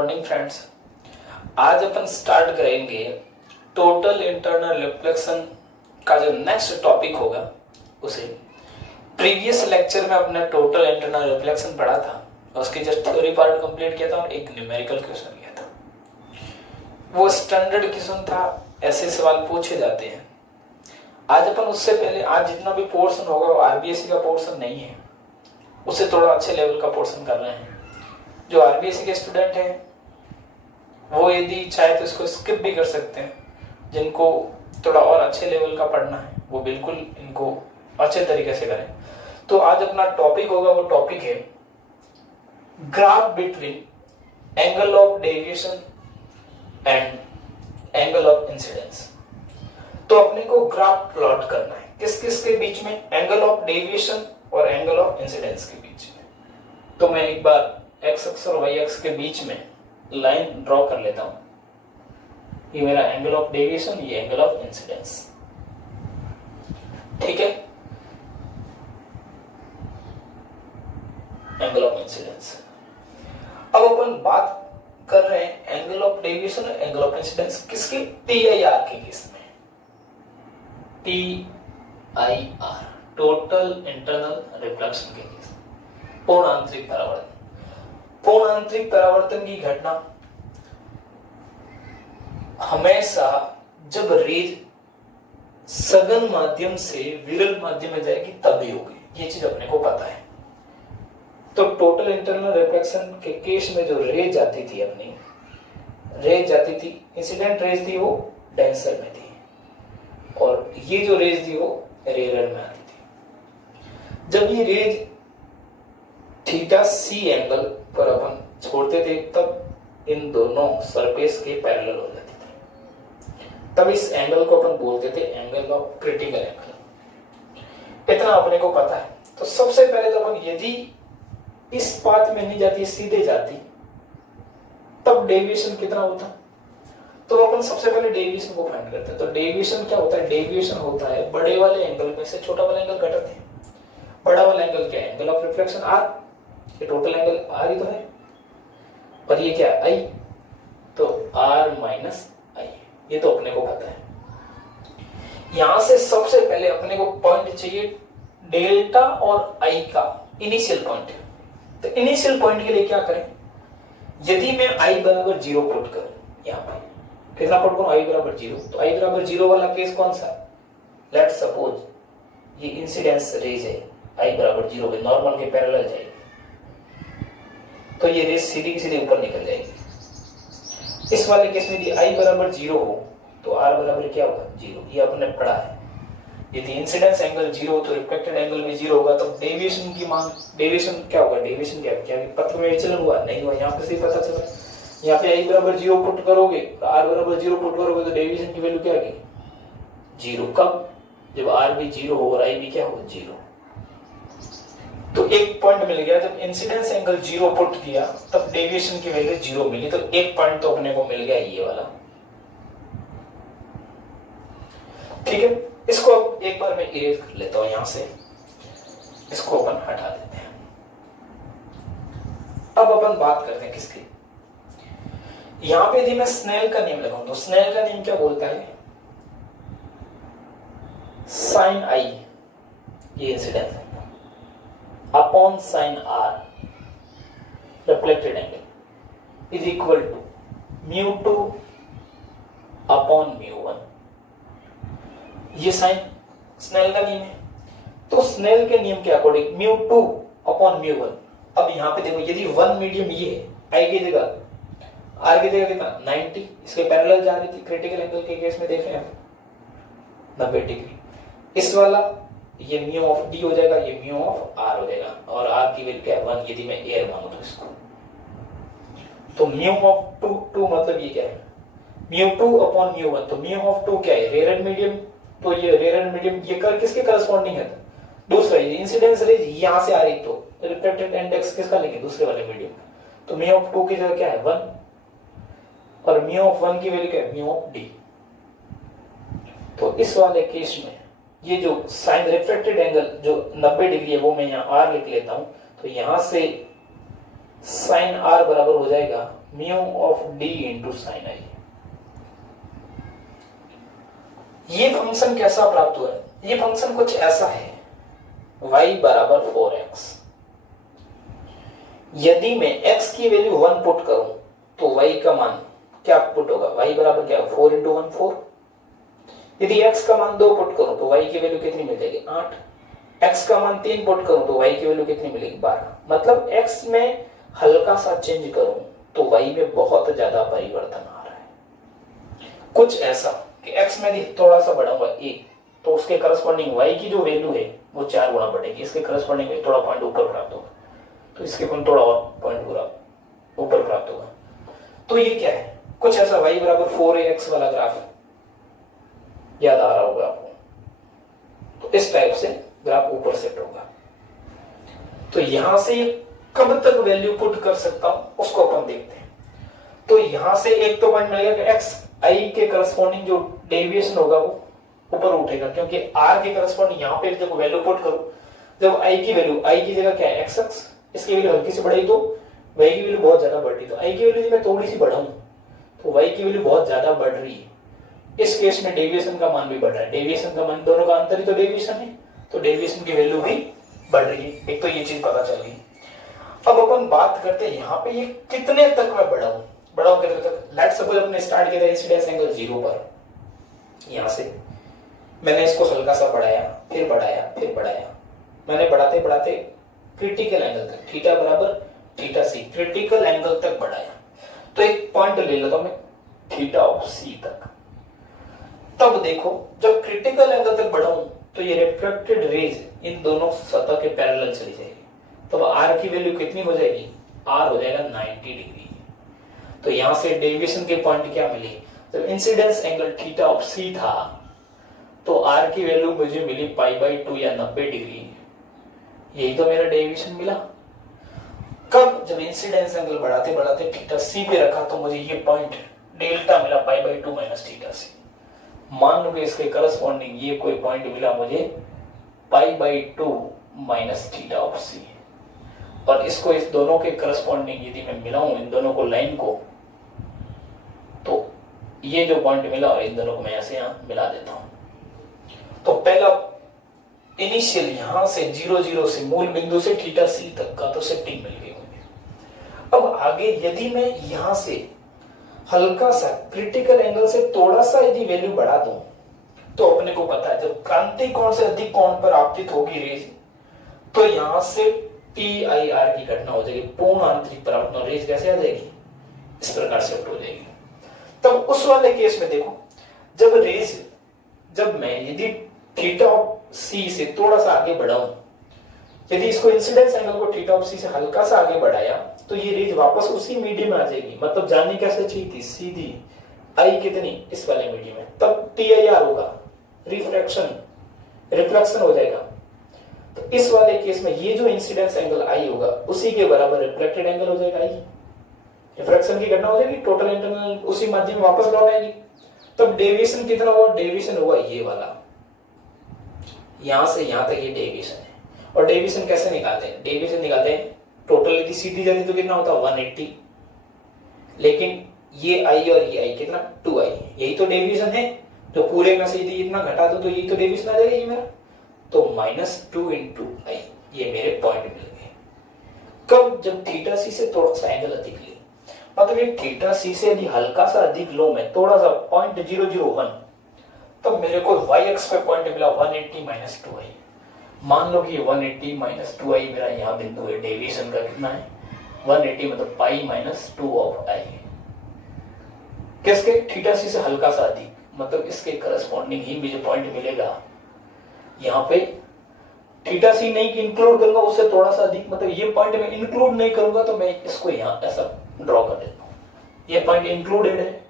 Morning friends. आज अपन start करेंगे total internal reflection का जो नेक्स्ट टॉपिक होगा उसे। प्रीवियस लेक्चर में अपने टोटल इंटरनल रिफ्लेक्शन पढ़ा था, उसकी जस्ट थ्योरी पार्ट कंप्लीट किया था और एक न्यूमेरिकल क्वेश्चन किया था। वो स्टैंडर्ड क्वेश्चन था, ऐसे सवाल पूछे जाते हैं। आज अपन उससे पहले आज जितना भी पोर्शन होगा वो आरबीएससी का पोर्शन नहीं है, उससे थोड़ा अच्छे लेवल का पोर्शन कर रहे हैं। जो आरबीएससी के स्टूडेंट हैं वो यदि चाहे तो इसको स्किप भी कर सकते हैं। जिनको थोड़ा और अच्छे लेवल का पढ़ना है वो बिल्कुल इनको अच्छे तरीके से करें। तो आज अपना टॉपिक होगा, वो टॉपिक है graph between angle of deviation and angle of incidence. तो अपने को ग्राफ प्लॉट करना है किस किस के बीच में, एंगल ऑफ डेविएशन और एंगल ऑफ इंसिडेंस के बीच में। तो मैं एक बार एक्स अक्ष और वाई अक्ष के बीच में लाइन ड्रॉ कर लेता हूं। ये मेरा एंगल ऑफ डेविएशन, ये एंगल ऑफ इंसिडेंस, ठीक है। Angle of incidence. अब अपन बात कर रहे हैं एंगल ऑफ डेविएशन और एंगल ऑफ इंसिडेंस किसके, टीआईआर के केस में। टीआईआर टोटल इंटरनल रिफ्लेक्शन के केस में। पूर्ण आंतरिक परावर्तन। पूर्ण आंतरिक परावर्तन की घटना हमेशा जब रेज सघन माध्यम से विरल माध्यम में जाएगी तभी होगी, ये चीज अपने को पता है। तो टोटल इंटरनल रिफ्लेक्शन के केस में जो रेज जाती थी, अपनी रेज जाती थी, इंसिडेंट रेज थी वो डेंसर में थी और ये जो रेज थी वो रेयर में आती थी। जब ये रेज थीटा सी एंगल पर अपन छोड़ते थे तब इन दोनों सरफेस के पैरेलल हो जाते थे, तब इस एंगल को अपन बोलते थे एंगल ऑफ क्रिटिकल एंगल। इतना अपने को पता है। तो सबसे पहले तो अपन यदि इस पाथ में नहीं जाती, सीधे जाती, तब डेविएशन कितना होता। तो अपन सबसे पहले डेविएशन को फाइंड करते हैं। तो डेविएशन क्या होता है, डेविएशन होता है बड़े वाले एंगल में से छोटा वाला एंगल घटाते हैं। बड़ा वाला एंगल क्या है, एंगल ऑफ रिफ्लेक्शन आर, ये टोटल एंगल आर ही तो है, पर ये क्या है आई, तो आर माइनस आई, ये तो अपने को पता है। यहां से सबसे पहले अपने को पॉइंट चाहिए डेल्टा और आई का इनिशियल पॉइंट। तो इनिशियल पॉइंट के लिए क्या करें, यदि मैं आई बराबर 0 पुट करूं, यहां पर कितना पुट करूं, आई बराबर 0, तो आई बराबर 0 वाला केस कौन सा, लेट्स सपोज ये इंसिडेंस रेज है, आई बराबर 0 पे नॉर्मल के पैरेलल जाएगी, तो ये रेज सीधी की सीधी ऊपर निकल जाएगी। इस वाले केस में यदि आई बराबर 0 हो तो आर बराबर क्या होगा 0, ये अपने पढ़ा है। यदि इंसिडेंस एंगल 0 हो तो रिफ्लेक्टेड एंगल भी 0 होगा। तो डेविएशन की मान, डेविएशन क्या होगा, डेविएशन क्या पथ में विचलन हुआ नहीं हुआ, यहाँ पे से पता चला। यहाँ पे आई बराबर 0 पुट करोगे, आर बराबर 0 पुट करोगे तो डेविएशन की वैल्यू क्या आएगी 0। कब, जब आर भी 0 हो और आई भी क्या हो 0। तो एक पॉइंट मिल गया, जब इंसिडेंस एंगल 0 पुट किया तब डेविएशन की वैल्यू 0 मिली। तो एक पॉइंट तो अपने को मिल गया ये वाला, ठीक है। इसको अब एक बार मैं इरेज कर लेता हूं, यहां से इसको अपन हटा देते हैं। अब अपन बात करते हैं किसकी, यहां पे यदि मैं स्नेल का नियम लगाऊं तो स्नेल का नियम क्या बोलता है, साइन आई, ये इंसिडेंस है, upon sine r reflected angle is equal to mu 2 upon mu 1। ये साइन स्नेल का नियम है। तो स्नेल के नियम के अकॉर्डिंग म्यू 2 अपॉन म्यू 1। अब यहां पे देखो, यदि 1 मीडियम ये है, आई की जगह आर की जगह कितना 90, इसके पैरेलल जा रही थी, क्रिटिकल एंगल के केस में देख रहे हैं 90 डिग्री। इस वाला ये म्यू ऑफ डी हो जाएगा, ये म्यू ऑफ आर हो जाएगा, और आर की वैल्यू क्या है 1, यदि मैं एयर मानू तो इसको। तो म्यू ऑफ 2 मतलब ये क्या है म्यू 2 अपॉन म्यू 1। तो म्यू ऑफ 2 क्या है, रेयर एंड मीडियम, तो ये रेयर एंड मीडियम ये किसके करस्पॉन्डिंग है, दूसरा ये इंसिडेंस रेज यहां से आ रही, तो रिफ्लेक्टेड इंडेक्स किसका लेंगे, दूसरे वाले मीडियम। तो म्यू ऑफ 2 की जगह क्या है 1, और म्यू ऑफ 1 की वैल्यू क्या है म्यू ऑफ डी। तो इस वाले केस में ये जो साइन रिफ्लेक्टेड एंगल जो 90 डिग्री है वो मैं यहाँ आर लिख लेता हूं। तो यहां से साइन आर बराबर हो जाएगा mu of D into sine I. ये फंक्शन कैसा प्राप्त हुआ है? ये फंक्शन कुछ ऐसा है, y बराबर 4x। यदि मैं x की वैल्यू 1 पुट करूं तो y का मान क्या पुट होगा? y बराबर क्या? 4 इंटू 1 4। यदि x का मान 2 पुट करूं तो y की वैल्यू कितनी मिल जाएगी? 8। x का मान 3 पुट करूं तो y की वैल्यू कितनी मिलेगी? 12। मतलब x में हल्का सा चेंज करूं तो y में बहुत ज्यादा परिवर्तन आ रहा है। कुछ ऐसा कि x में थोड़ा सा बढ़ा हुआ 1 तो उसके करस्पॉन्डिंग y की जो वैल्यू है वो 4 गुना बढ़ेगी, इसके करस्पॉन्डिंग थोड़ा पॉइंट ऊपर प्राप्त होगा, तो इसके थोड़ा और पॉइंट पूरा ऊपर प्राप्त होगा। तो ये क्या है? कुछ ऐसा y बराबर 4ax वाला ग्राफ याद आ रहा होगा आपको। तो इस टाइप से ग्राफ ऊपर सेट होगा। तो यहां से कब तक वैल्यू पुट कर सकता हूं उसको अपन देखते हैं। तो यहां से एक तो पॉइंट मिलेगा कि x i के करस्पॉन्डिंग जो डेविएशन होगा वो ऊपर उठेगा, क्योंकि r के करस्पॉन्डिंग यहां पे जब वैल्यू पुट करूं, जब i की वैल्यू, i की जगह क्या है x अक्ष, इसकी वैल्यू हल्की सी बढ़ी तो y की वैल्यू बहुत ज्यादा बढ़ रही, तो i की वैल्यू मैं थोड़ी सी बढ़ाऊं तो y की वैल्यू बहुत ज्यादा बढ़ रही है। इस केस में डेविएशन का मान भी बढ़ रहा है, डेविएशन का मान, दोनों का अंतर ही तो डेविएशन है, तो डेविएशन की वैल्यू भी बढ़ रही है। एक तो ये चीज पता चल गई। अब अपन बात करते हैं यहाँ पे ये कितने तक मैं बढ़ाऊं कितने तक। लेट्स सपोज अपने स्टार्ट किया था इंसिडेंस एंगल 0 पर, यहां से मैंने इसको हल्का सा बढ़ाया, फिर बढ़ाया, मैंने बढ़ाते बढ़ाते क्रिटिकल एंगल तक, थीटा बराबर थीटा सी, क्रिटिकल एंगल तक बढ़ाया। तो एक पॉइंट ले लेता हूं मैं थीटा ऑफ सी तक। तब देखो जब क्रिटिकल एंगल तक बढ़ाऊं तो ये रिफ्लेक्टेड रेज इन दोनों सतह के पैरेलल चली जाएगी। तब r की वैल्यू कितनी हो जाएगी? r हो जाएगा 90 डिग्री। तो यहां से डेविएशन के पॉइंट क्या मिले? जब इंसिडेंस एंगल थीटा ऑफ सी था तो r की वैल्यू मुझे मिली π/2 या 90 डिग्री। यही तो मेरा डेविएशन मिला। कब? जब इंसिडेंस एंगल बढ़ाते बढ़ाते थीटा सी पे रखा तो मुझे ये पॉइंट डेल्टा मिला π/2 माइनस थीटा सी। मान लो कि इसके करस्पॉन्डिंग ये कोई पॉइंट मिला मुझे π/2 माइनस थीटा ऑफ सी, और इसको इस दोनों के करस्पॉन्डिंग यदि मैं मिलाऊं इन दोनों को, लाइन को, तो ये जो पॉइंट मिला और इन दोनों को मैं ऐसे यहां मिला देता हूं। तो पहला इनिशियल यहां से 0 0 से मूल बिंदु से थीटा सी तक का तो सेटिंग मिल गई मुझे। अब आगे यदि मैं यहां से हल्का सा क्रिटिकल एंगल से थोड़ा सा यदि वैल्यू बढ़ा दूं तो अपने को पता है जब क्रांति कोण से अधिक कोण पर आपतित होगी रेज तो यहां से PIR की घटना हो जाएगी, पूर्ण आंतरिक परावर्तन रेज कैसे आ जाएगी? इस प्रकार से हो जाएगी। तब उस वाले केस में देखो जब रेज, जब मैं यदि थीटा ऑफ सी से थोड़ा सा आगे बढ़ाऊं, यदि इसको इंसिडेंस एंगल को थीटा ऑफ सी से हल्का सा आगे बढ़ाया तो ये रेज वापस उसी मीडियम में आ जाएगी। मतलब जानी कैसे चाहिए थी? सीधी आई कितनी? इस वाले मीडियम में। तब TIR होगा, रिफ्लेक्शन हो जाएगा। तो इस वाले केस में ये जो इंसिडेंस एंगल आई होगा उसी के बराबर रिफ्लेक्टेड एंगल हो जाएगा। आई रिफ्रैक्शन की घटना हो जाएगी, टोटल इंटरनल उसी माध्यम में वापस लौट आएगी। तब डेविएशन कितना हुआ? डेविएशन हुआ ये वाला, यहां से यहां तक ये डेविएशन है। और डेविएशन कैसे निकालते हैं? डेविएशन निकालते हैं टोटल यदि सीधी जाती तो कितना होता? 180, लेकिन ये आई और ये आई कितना? 2i। यही तो डेविएशन है। जो पूरे में से यदि इतना घटा दो तो यही तो डेविएशन आ जाएगा ये मेरा। तो -2 इंटू आई, ये मेरे पॉइंट मिल गए। कब? जब थीटा सी से थोड़ा सा एंगल अधिक ले, मतलब ये थीटा सी से यदि हल्का सा अधिक लो मैं, थोड़ा सा 0.001, तब मेरे को y अक्ष पे पॉइंट मिला 180 माइनस 2i। मान लो कि 180 माइनस 2i मेरा यहाँ बिंदु है। डेविएशन का कितना है? 180 मतलब पाई माइनस 2 ऑफ आई। किसके? थीटा सी से हल्का सा अधिक, मतलब इसके करस्पॉन्डिंग ही मुझे पॉइंट मिलेगा यहाँ पे। थीटा सी नहीं इंक्लूड करूंगा उससे थोड़ा सा अधिक, मतलब ये पॉइंट में इंक्लूड नहीं करूंगा तो मैं इसको यहाँ ऐसा ड्रॉ कर देता हूँ। ये पॉइंट इंक्लूडेड है,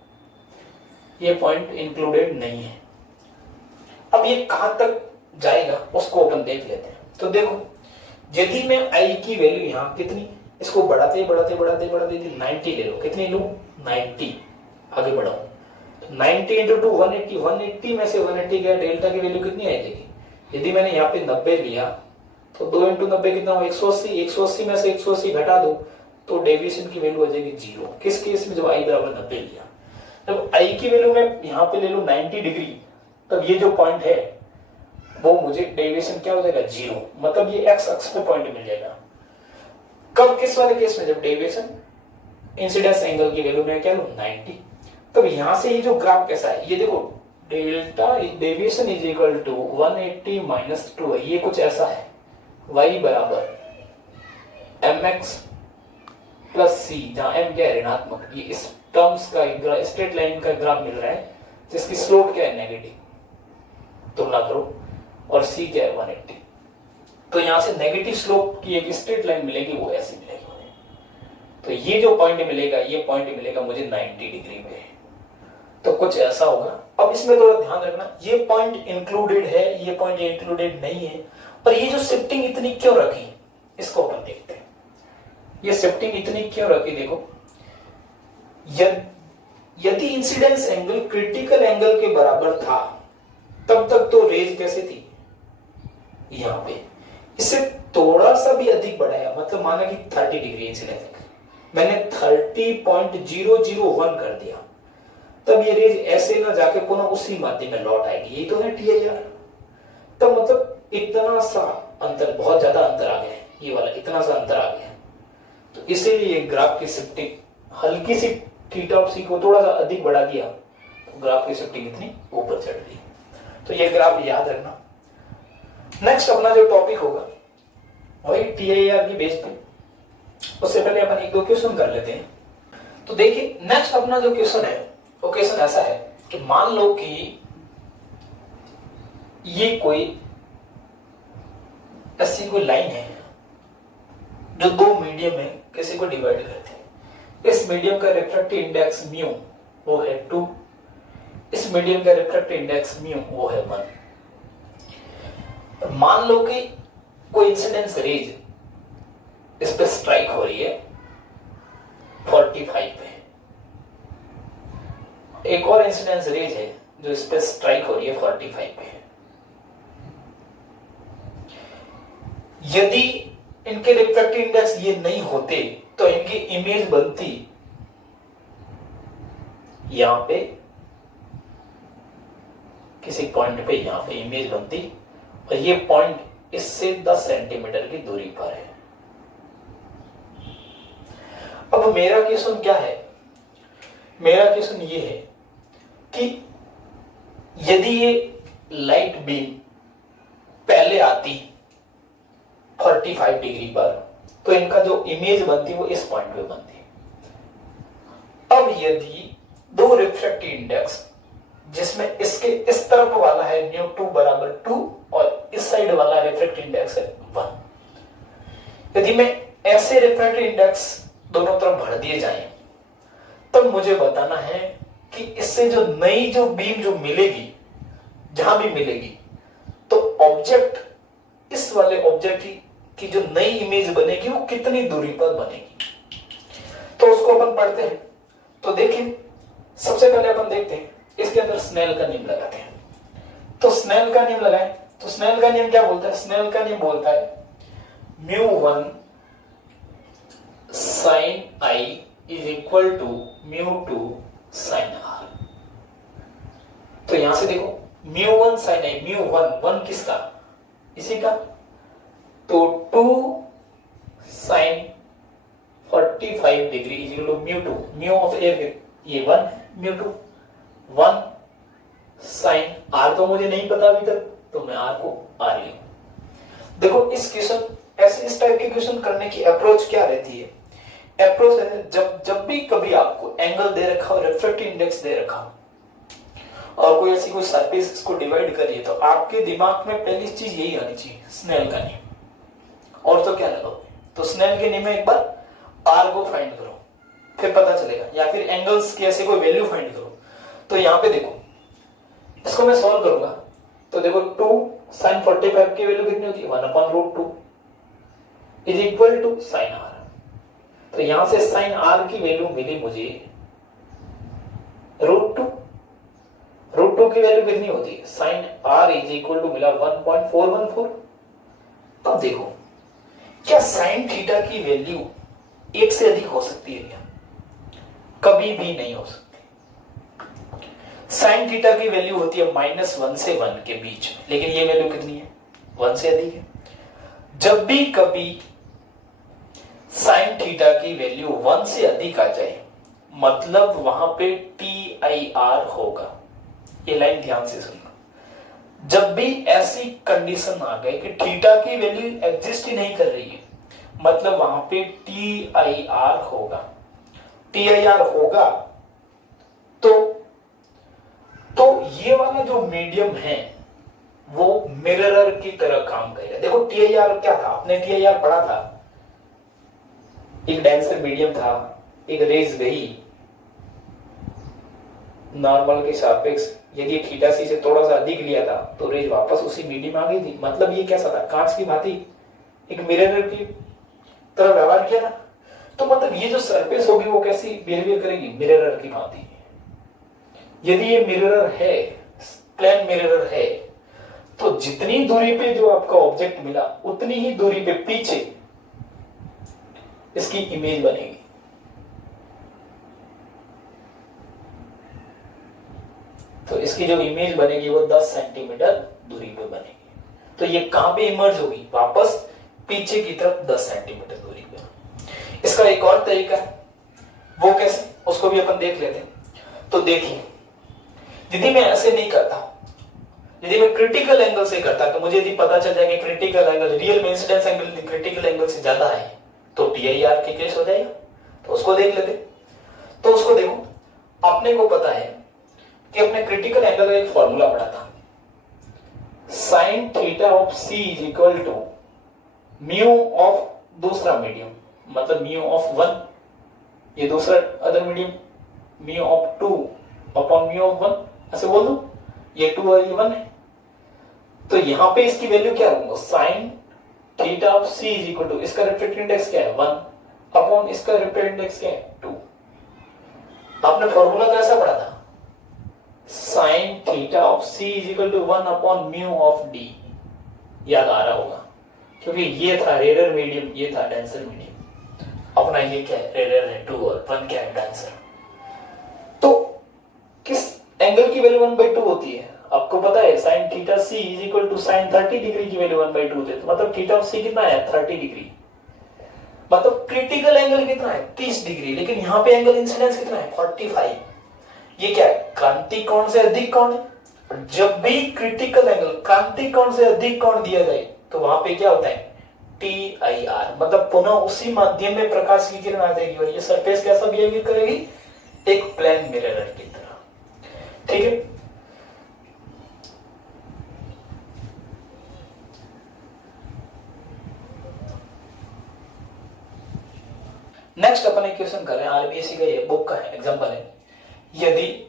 ये पॉइंट इंक्लूडेड नहीं है। अब ये कहां तक जाएगा उसको अपन देख लेते हैं। तो देखो यदि मैं आई की वैल्यू यहाँ कितनी, इसको बढ़ाते बढ़ाते बढ़ाते बढ़ाते 90 ले लो, कितनी लू? 90 आगे बढ़ाओ तो 90 इंटू 2 180, 180 में से 180 गया, डेल्टा की वैल्यू कितनी आई जाएगी? यदि मैंने यहाँ पे 90 लिया तो 2 इंटू 90 कितना हो? 180, 180 में से 180 घटा दो तो डेविएशन की वैल्यू आ जाएगी 0। किस केस में? जब आई बराबर 90 लिया। जब आई की वैल्यू मैं यहाँ पे ले लूँ 90 डिग्री, तब ये जो पॉइंट है वो मुझे डेविएशन क्या हो जाएगा? 0। मतलब ये एक्स अक्ष पे पॉइंट मिल जाएगा। कब? किस वाले केस में? जब डेविएशन इंसिडेंस एंगल की वैल्यू में क्या लूँ? 90। तब यहां से ये जो ग्राफ कैसा है, ये देखो delta deviation is equal to 180 minus 2 है। ये कुछ ऐसा है, y बराबर mx प्लस सी, जहां m क्या है? ऋणात्मक। ये इस टर्म्स का स्ट्रेट लाइन का ग्राफ मिल रहा है जिसकी स्लोप क्या है? नेगेटिव। तुलना करो, और c क्या है? 180। तो यहां से नेगेटिव स्लोप की एक स्ट्रेट लाइन मिलेगी, वो ऐसी मिलेगी। तो ये जो पॉइंट मिलेगा, ये पॉइंट मिलेगा मुझे 90 डिग्री पे। तो कुछ ऐसा होगा। अब इसमें थोड़ा ध्यान रखना, ये पॉइंट इंक्लूडेड है, ये पॉइंट इंक्लूडेड नहीं है। पर ये जो शिफ्टिंग इतनी क्यों रखी, इसको अपन देखते हैं। ये शिफ्टिंग इतनी क्यों रखी? देखो, यदि इंसिडेंस एंगल क्रिटिकल एंगल के बराबर था, तब तक तो रेज कैसे थी? यहां पे। इससे थोड़ा सा भी अधिक बढ़ाया, मतलब माना कि 30 डिग्री इंसिडेंस, मैंने 30.001 कर दिया, तब ये रेज ऐसे ना जाके पुनः उसी माध्यम में लौट आएगी। यही तो है TIR। तब मतलब इतना सा अंतर, बहुत ज्यादा अंतर आ गया है, ये वाला इतना सा अंतर आ गया। तो इसीलिए ये ग्राफ की शिफ्टिंग हल्की सी थीटा ऑफ सी को थोड़ा सा अधिक बढ़ा दिया, तो ग्राफ की शिफ्टिंग इतनी ऊपर चढ़ गई। तो ये ग्राफ याद रखना। नेक्स्ट अपना जो टॉपिक होगा वही TIR की बेस पे। उससे पहले अपन एक दो क्वेश्चन कर लेते हैं। तो देखिए, नेक्स्ट अपना जो क्वेश्चन है वो क्वेश्चन ऐसा है कि मान लो कि ये कोई ऐसी कोई लाइन है जो दो मीडियम में किसी को डिवाइड करती है। इस मीडियम का रिफ्रैक्टिव इंडेक्स म्यू वो है 2, इस मीडियम का रिफ्रैक्टिव इंडेक्स म्यू वो है 1। मान लो कि कोई इंसिडेंस रेज इस पे स्ट्राइक हो रही है 45 पे, एक और इंसिडेंस रेज है जो इस पे स्ट्राइक हो रही है 45 पे। यदि इनके रिफ्रैक्टिव इंडेक्स ये नहीं होते तो इनकी इमेज बनती यहां पे, किसी पॉइंट पे यहां पे इमेज बनती, और ये पॉइंट इससे 10 सेंटीमीटर की दूरी पर है। अब मेरा क्वेश्चन क्या है? मेरा क्वेश्चन ये है कि यदि ये लाइट बीम पहले आती 45 डिग्री पर, तो इनका जो इमेज बनती वो इस पॉइंट पे बनती। अब यदि दो रिफ्रैक्टिव इंडेक्स जिसमें इसके इस तरफ वाला है μ2 बराबर 2 और इस साइड वाला रिफ्रैक्टिव इंडेक्स है 1, यदि मैं ऐसे रिफ्रैक्टिव इंडेक्स दोनों तरफ भर दिए जाएं, तब मुझे बताना है कि इससे जो नई जो बीम जो मिलेगी, जहां भी मिलेगी, तो ऑब्जेक्ट इस वाले ऑब्जेक्ट की जो नई इमेज बनेगी वो कितनी दूरी पर बनेगी। तो उसको अपन पढ़ते हैं। तो देखिए, सबसे पहले अपन देखते हैं इसके अंदर स्नेल का नियम लगाते हैं। तो स्नेल का नियम लगाएं, तो स्नेल का नियम क्या बोलता है? स्नेल का नियम बोलता है μ1 sin I is equal to μ2 sin R। तो यहां से देखो μ1 sin I, μ1 किसका? इसी का। तो 2 sin 45 degree is equal to μ2, mu of A ये 1, μ2 1 sin R तो मुझे नहीं पता अभी तक, तो मैं R को R लिखूं। देखो इस क्वेश्चन, ऐसे इस टाइप के क्वेश्चन करने की अप्रोच क्या रहती है? अप्रोच है जब भी कभी आपको एंगल दे रखा हो, रिफ्रैक्टिव इंडेक्स दे रखा हो और कोई ऐसी कोई सरफेस इसको डिवाइड करिए, तो आपके दिमाग में पहली चीज यही आनी चाहिए, स्नेल का नियम। और तो क्या लगाओगे? तो स्नेल के नियम में एक बार R को फाइंड करो, फिर पता चलेगा, या फिर एंगल्स की ऐसे कोई वैल्यू फाइंड करो। तो यहां पे देखो, इसको मैं सॉल्व करूंगा, तो देखो 2 sin 45 की वैल्यू कितनी होती है? 1/√2 is equal to sin R। तो यहां से sin R की वैल्यू मिली मुझे √2। √2 की वैल्यू कितनी होती है? sin R is equal to मिला 1.414। अब देखो, क्या sin थीटा की वैल्यू एक से अधिक हो सकती है क्या? कभी भी नहीं हो सकती। साइन थीटा की वैल्यू होती है -1 से 1 के बीच में, लेकिन ये वैल्यू कितनी है? 1 से अधिक है। जब भी कभी साइन थीटा की वैल्यू 1 से अधिक आ जाए, मतलब वहां पे TIR होगा। ये लाइन ध्यान से सुनना। जब भी ऐसी कंडीशन आ गई कि थीटा की वैल्यू एग्जिस्ट ही नहीं कर रही है, मतलब वहां पे TIR होगा। TIR होगा तो ये वाला जो मीडियम है वो मिरर की तरह काम करेगा। देखो TIR क्या था, आपने TIR पढ़ा था। एक डेंसर मीडियम था, एक रेज गई नॉर्मल के सापेक्ष, यदि थीटा सी से थोड़ा सा अधिक लिया था तो रेज वापस उसी मीडियम में आ गई थी। मतलब ये कैसा था? कांच की भांति एक मिरर की तरह व्यवहार किया ना। तो मतलब ये जो सरफेस होगी वो कैसी बिहेवियर करेगी? मिरर की भांति। यदि ये मिरर है, प्लेन मिरर है, तो जितनी दूरी पे जो आपका ऑब्जेक्ट मिला उतनी ही दूरी पे पीछे इसकी इमेज बनेगी। तो इसकी जो इमेज बनेगी वो 10 सेंटीमीटर दूरी पे बनेगी। तो ये कहां पे इमर्ज होगी? वापस पीछे की तरफ 10 सेंटीमीटर दूरी पे। इसका एक और तरीका है, वो कैसे, उसको भी अपन देख लेते हैं। तो देखिए, यदि मैं ऐसे नहीं करता, यदि मैं क्रिटिकल एंगल से करता, तो मुझे यदि पता चल जाए कि क्रिटिकल एंगल रियल में इंसिडेंस एंगल क्रिटिकल एंगल से ज्यादा है तो TIR के केस हो जाएगा। तो उसको देख लेते। तो उसको देखो, अपने को पता है कि अपने क्रिटिकल एंगल का एक फॉर्मूला पढ़ा था, sine theta of C is equal to mu of दूसरा मीडियम, मतलब म्यू ऑफ 1, ये दूसरा other medium, mu of 2 upon mu of 1, ऐसे बोल दो। ये 2 और ये 1 है। तो यहां पे इसकी वैल्यू क्या होगा? Sine theta of C is equal to, इसका रिफ्रैक्टिव इंडेक्स क्या है? 1 अपॉन इसका रिफ्रैक्टिव इंडेक्स क्या है? 2। आपने फॉर्मूला तो ऐसा पढ़ा था, sine theta of C is equal to 1 upon mu of D। याद आ रहा होगा, क्योंकि ये था रेयर मीडियम, ये था डेंसर मीडियम। अपना ये क्या है? रेयर है 2 और 1 क्या है? डेंसर। तो किस एंगल की वैल्यू 1/2 होती है? आपको पता है sine theta C is equal to sine 30 degree की वैल्यू 1/2 होती है। मतलब थीटा ऑफ C कितना है? 30 डिग्री। मतलब क्रिटिकल एंगल कितना है? 30 डिग्री। लेकिन यहां पे एंगल इंसिडेंस कितना है? 45। ये क्या है? क्रांति कोण से अधिक कोण है। जब भी क्रिटिकल एंगल क्रांति कोण से अधिक कोण दिया जाए तो वहां पे क्या होता है? TIR। मतलब पुनः उसी माध्यम में प्रकाश की किरण आ जाएगी और ये सरफेस कैसा बिहेवियर करेगी? एक प्लेन मिरर की तरह। ठीक है। नेक्स्ट अपन एक क्वेश्चन कर रहे हैं, RBSC का ये बुक का है, एग्जांपल है। यदि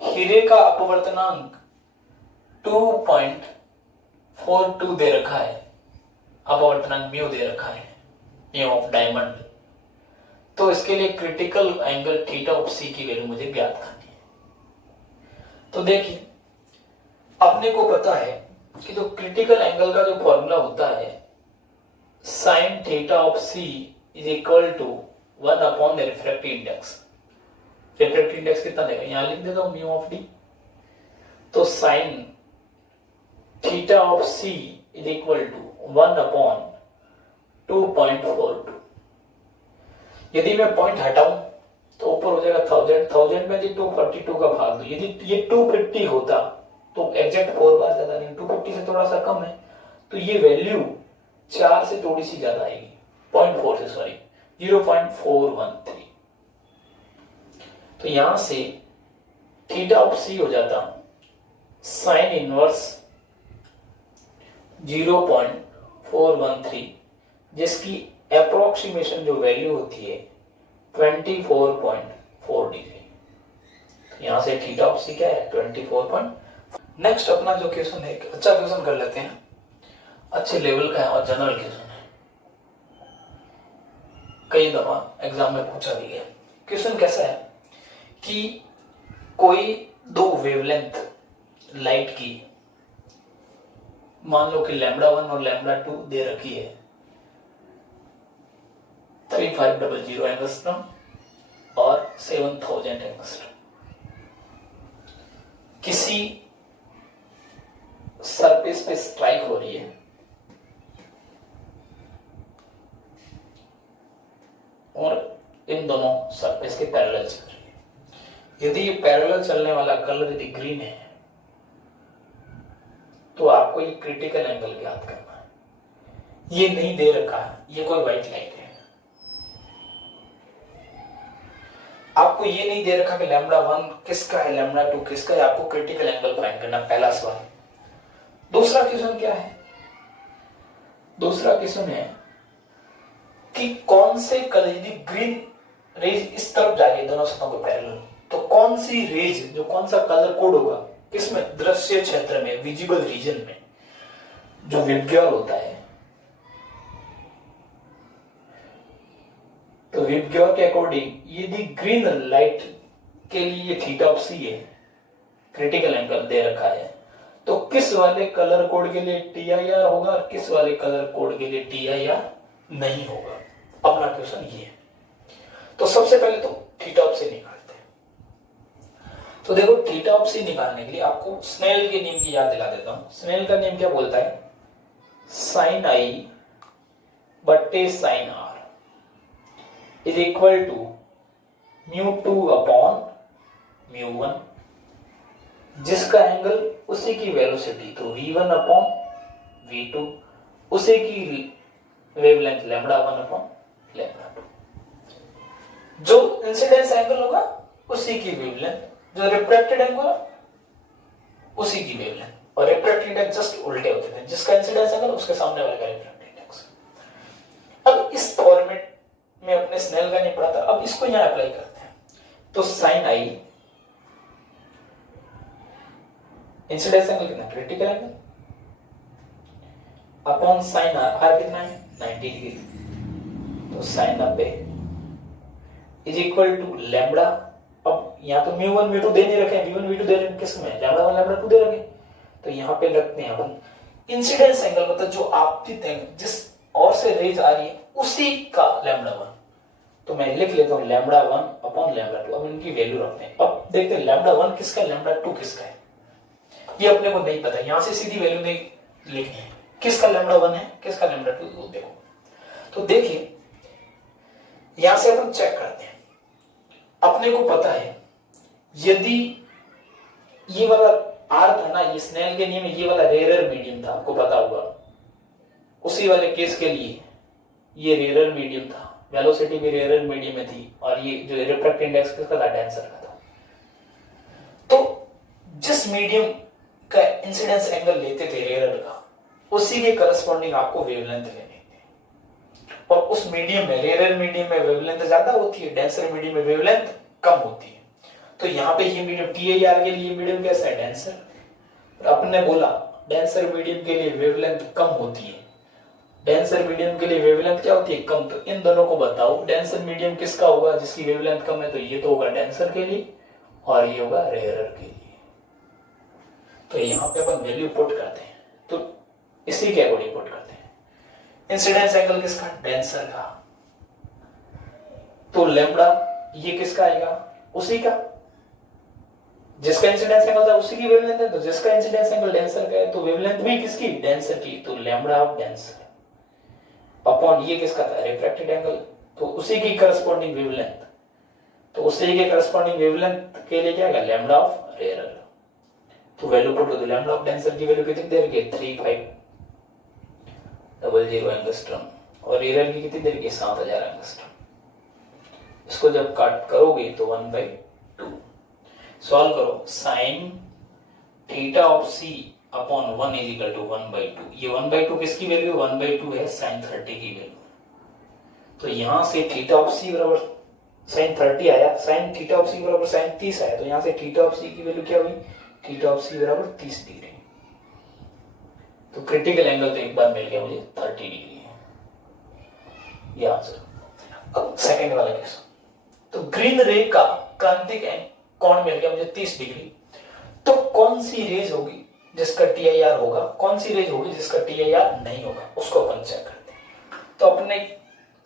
हीरे का अपवर्तनांक 2.42 दे रखा है, अपवर्तनांक म्यू दे रखा है, म्यू ऑफ डायमंड, तो इसके लिए critical angle theta of C की वैल्यू मुझे ज्ञात करनी है। तो देखिए, अपने को पता है कि जो क्रिटिकल एंगल का जो फॉर्मूला होता है, sine theta of C is equal to 1 upon the refractive index. Refractive index कितना देगा? यहां लिख देता हूं, म्यू ऑफ D। तो sine theta of C is equal to 1 upon 2.42। यदि मैं पॉइंट हटाऊं तो ऊपर हो जाएगा 1000 में 242 का भाग दो। यदि ये 250 होता तो एग्जैक्ट 4 बार ज्यादा नहीं, 250 से थोड़ा सा कम है, तो ये वैल्यू 4 से थोड़ी सी ज्यादा आएगी, 0.4 से, सॉरी 0.413। तो यहां से थीटा ऑफ C हो जाता साइन इनवर्स 0.413, जिसकी अप्रोक्सीमेशन जो वैल्यू होती है 24.4 डिग्री। यहां से थीटा ऑफ C क्या है? 24. नेक्स्ट अपना जो क्वेश्चन है, अच्छा क्वेश्चन कर लेते हैं, अच्छे लेवल का है और जनरल क्वेश्चन है, कई दफा एग्जाम में पूछा भी है। क्वेश्चन कैसा है कि कोई दो वेवलेंथ लाइट की, मान लो कि λ1 और λ2 दे रखी है, 3 3500 एंगस्ट्रॉम और 7000 एंगस्ट्रॉम। किसी सरफेस पे स्ट्राइक हो रही है और इन दोनों सरफेस के पैरेलल चल रही है। यदि ये पैरेलल चलने वाला कलर यदि ग्रीन है तो आपको ये क्रिटिकल एंगल ज्ञात करना है। ये नहीं दे रखा है, ये कोई व्हाइट लाइट है। आपको ये नहीं दे रखा कि λ1 किसका है, λ2 किसका है, आपको क्रिटिकल एंगल फाइंड करना, पहला सवाल। दूसरा क्वेश्चन क्या है? दूसरा क्वेश्चन है कि कौन से कलर, यदि ग्रीन रेज इस तरफ जा रही है दोनों सतहों के पैरेलल, तो कौन सी रेज, जो कौन सा कलर कोड होगा किसमें, दृश्य क्षेत्र में, विजिबल रीजन में, जो विबग्योर होता है। तो विबग्योर के अकॉर्डिंग यदि ग्रीन लाइट के लिए थीटा ऑफ सी है, क्रिटिकल एंगल दे रखा है, तो किस वाले कलर कोड के लिए TIR होगा और किस वाले कलर कोड के लिए TIR नहीं होगा। अपना क्वेश्चन ये है। तो सबसे पहले तो थीटा ऑफ सी निकालते हैं। तो देखो, थीटा ऑफ सी निकालने के लिए आपको स्नेल के नियम की याद दिला देता हूं। स्नेल का नियम क्या बोलता है? साइन आई बट्टे sine R is equal to μ2 upon μ1, जिसका एंगल उसी की वेलोसिटी, तो v1 अपॉन v2, उसी की वेवलेंथ λ1 अपॉन λ2। जो इंसिडेंस एंगल होगा उसी की वेवलेंथ, जो रिफ्रैक्टेड एंगल उसी की वेवलेंथ, और रिफ्रैक्टेड इंडेक्स जस्ट उल्टे होते थे, जिसका इंसिडेंस एंगल उसके सामने वाले का रिफ्रैक्टेड इंडेक्स। अब इस फॉर्मेट में अपने स्नेल का नहीं पढ़ा था, अब इसको यहां अप्लाई करते हैं। तो साइन आई, इंसिडेंस एंगल कितना, critical angle, upon sine R, R कितना है 90 डिग्री, तो sine 90 is equal to lambda. अब यहाँ तो μ1 μ2 दे नहीं रखे, v1 v2 दे रखे, किस में, λ1 λ2 दे रखे, तो यहाँ पे लगते हैं अपन इंसिडेंस एंगल, मतलब जो आपतित एंगल, जिस और से रेज आ रही है उसी का λ1। तो मैं लिख लेता हूँ λ1 अपॉन λ2। अब इनकी वैल्यू रखते हैं। अब देखते हैं λ1 किसका, λ2 किसका है, ये अपने को नहीं पता, यहां से सीधी वैल्यू नहीं लिखनी है, किसका λ1 है किसका λ2। देखो, तो देखिए यहां से अपन चेक करते हैं। अपने को पता है यदि ये वाला आर था ना, ये स्नेल के नियम में ये वाला रेयर मीडियम था, आपको पता होगा, उसी वाले केस के लिए ये रेयर मीडियम था, वेलोसिटी भी रेयर मीडियम में थी, और ये जो रिफ्रैक्टिव इंडेक्स किसका था, डेंसर का था। तो जिस मीडियम का इंसिडेंस एंगल लेते थे रेयर का, उसी के करस्पॉन्डिंग आपको वेवलेंथ लेनी थी, और उस मीडियम में, रेयर मीडियम में वेवलेंथ ज्यादा होती है, डेंसर मीडियम में वेवलेंथ कम होती है। तो यहाँ पे ये मीडियम TIR के लिए मीडियम कैसा है, डेंसर। अपने बोला डेंसर मीडियम के लिए वेवलेंथ कम होती है, डेंसर मीडियम के लिए वेवलेंथ क्या होती है, कम। तो इन दोनों को बताओ डेंसर मीडियम किसका होगा, जिसकी वेवलेंथ कम है, तो ये तो होगा डेंसर के लिए, और ये होगा रेयर के लिए। तो यहाँ पे अपन वैल्यू पुट करते हैं, तो इसी के अकॉर्डिंग पुट करते हैं। इंसिडेंस एंगल किसका, डेंसर का, तो लैम्बडा ये किसका आएगा, उसी का, जिसका इंसिडेंस एंगल था उसी की वेवलेंथ है, तो जिसका इंसिडेंस एंगल डेंसर का है तो वेवलेंथ भी किसकी, डेंसर की, तो लैम्बडा ऑफ डेंसर अपॉन ये किसका था, रिफ्रैक्टेड एंगल, तो उसी की करस्पॉन्डिंग वेवलेंथ, तो उसी के करस्पॉन्डिंग वेवलेंथ के लिए क्या आएगा, लैम्बडा ऑफ रेयर। तो वैल्यू पुट कर दो, लैम्बडा ऑफ डेंसर की वैल्यू कितनी दे रखी है, 3500 एंगस्ट्रॉम, और रेयर की कितनी दे रखी है, 7000 एंगस्ट्रॉम। इसको जब काट करोगे तो 1/2 सॉल्व करो, sine theta of C upon 1 is equal to 1/2। ये 1/2 किसकी वैल्यू, 1/2 है साइन 30 की वैल्यू। तो यहां से थीटा ऑफ सी बराबर साइन 30 आया, साइन थीटा ऑफ सी बराबर साइन 30 आया, तो यहां से थीटा ऑफ सी की वैल्यू क्या हुई, थीटा ऑफ सी बराबर 30 डिग्री। तो क्रिटिकल एंगल तो एक बार मिल गया मुझे 30 डिग्री है, ये आंसर। अब सेकंड वाला केस, तो ग्रीन रे का क्रांतिक कोण मिल गया मुझे 30 डिग्री, तो कौन सी रेज होगी जिसका TIR होगा, कौन सी रेज होगी जिसका TIR नहीं होगा, उसको अपन चेक करते हैं। तो अपने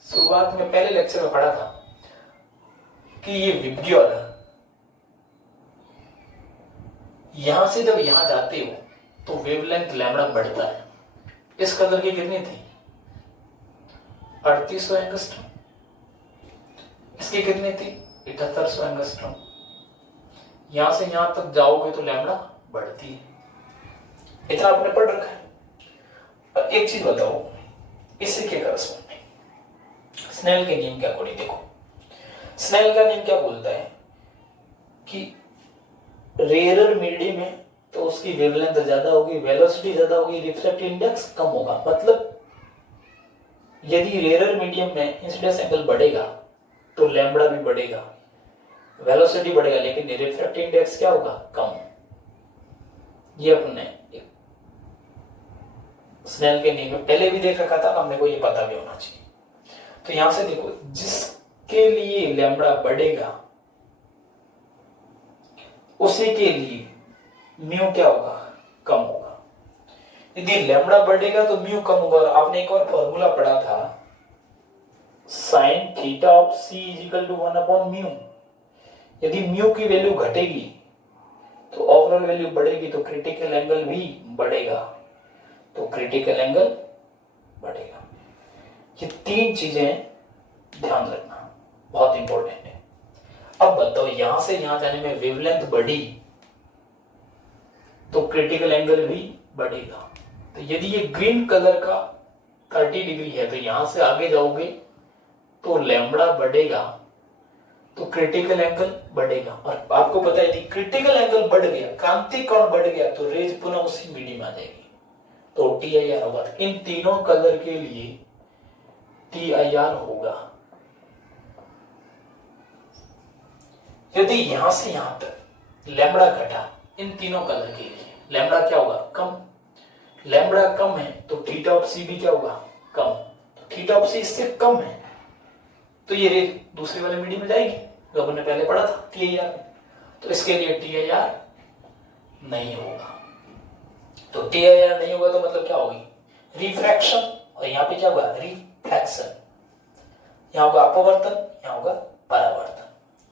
शुरुआत में पहले लेक्चर में पढ़ा था कि ये विब्ग्योर यहां से जब यहां जाते हो तो वेवलेंथ लैम्बडा बढ़ता है। इस कलर की कितनी थी 3800 एंगस्ट्रॉम, इसकी कितनी थी 7800 एंगस्ट्रॉम। यहां से यहां तक जाओगे तो लैम्बडा बढ़ती है। इतना आपने पढ़ रखा है। और एक चीज बताओ इससे क्या करस्पॉन्डिंग स्नेल के नियम के अकॉर्डिंग देखो, स्नेल का नियम क्या बोलता है कि रेयरर मीडियम है तो उसकी वेवलेंथ ज्यादा होगी, वेलोसिटी ज्यादा होगी, रिफ्रैक्टिव इंडेक्स कम होगा। मतलब यदि रेयरर मीडियम में इंसिडेंस एंगल बढ़ेगा तो लैम्बडा भी बढ़ेगा, वेलोसिटी बढ़ेगा, लेकिन रिफ्रैक्टिव इंडेक्स क्या होगा कम। ये अपने स्नेल के नियम में पहले भी देख रखा था, हमने को ये पता भी होना चाहिए। तो यहां से देखो जिसके लिए लैम्बडा बढ़ेगा उसी के लिए म्यू क्या होगा कम होगा। यदि लैम्बडा बढ़ेगा तो म्यू कम होगा। आपने एक और फॉर्मूला पढ़ा था sine theta of C is equal to 1/म्यू। यदि म्यू की वैल्यू घटेगी तो ओवरऑल वैल्यू बढ़ेगी तो क्रिटिकल एंगल भी बढ़ेगा, तो क्रिटिकल एंगल बढ़ेगा। ये तीन चीजें ध्यान रखना बहुत इंपॉर्टेंट है। अब बताओ यहां से यहां जाने में वेवलेंथ बढ़ी तो क्रिटिकल एंगल भी बढ़ेगा। तो यदि ये ग्रीन कलर का 30 डिग्री है तो यहां से आगे जाओगे तो लैम्बडा बढ़ेगा तो क्रिटिकल एंगल बढ़ेगा। और आपको पता है यदि क्रिटिकल एंगल बढ़ गया, क्रांतिक कोण बढ़ गया तो रेज पुनः उसी मीडियम आ जाएगी, तो TIR होगा। इन तीनों कलर के लिए TIR होगा। यदि यहां से यहां तक लैम्बडा घटा इन तीनों कलर के लिए लैम्बडा क्या होगा कम। लैम्बडा कम है तो थीटा ऑफ सी भी क्या होगा कम। तो थीटा ऑफ सी इससे कम है तो ये रेज दूसरे वाले मीडियम में जाएगी जो अपन ने पहले पढ़ा था TIR में। तो इसके लिए TIR नहीं होगा। तो TIR नहीं होगा तो मतलब क्या होगी रिफ्रैक्शन, और यहां पे क्या होगा रिफ्लेक्शन। यहां होगा अपवर्तन, यहां होगा परावर्तन।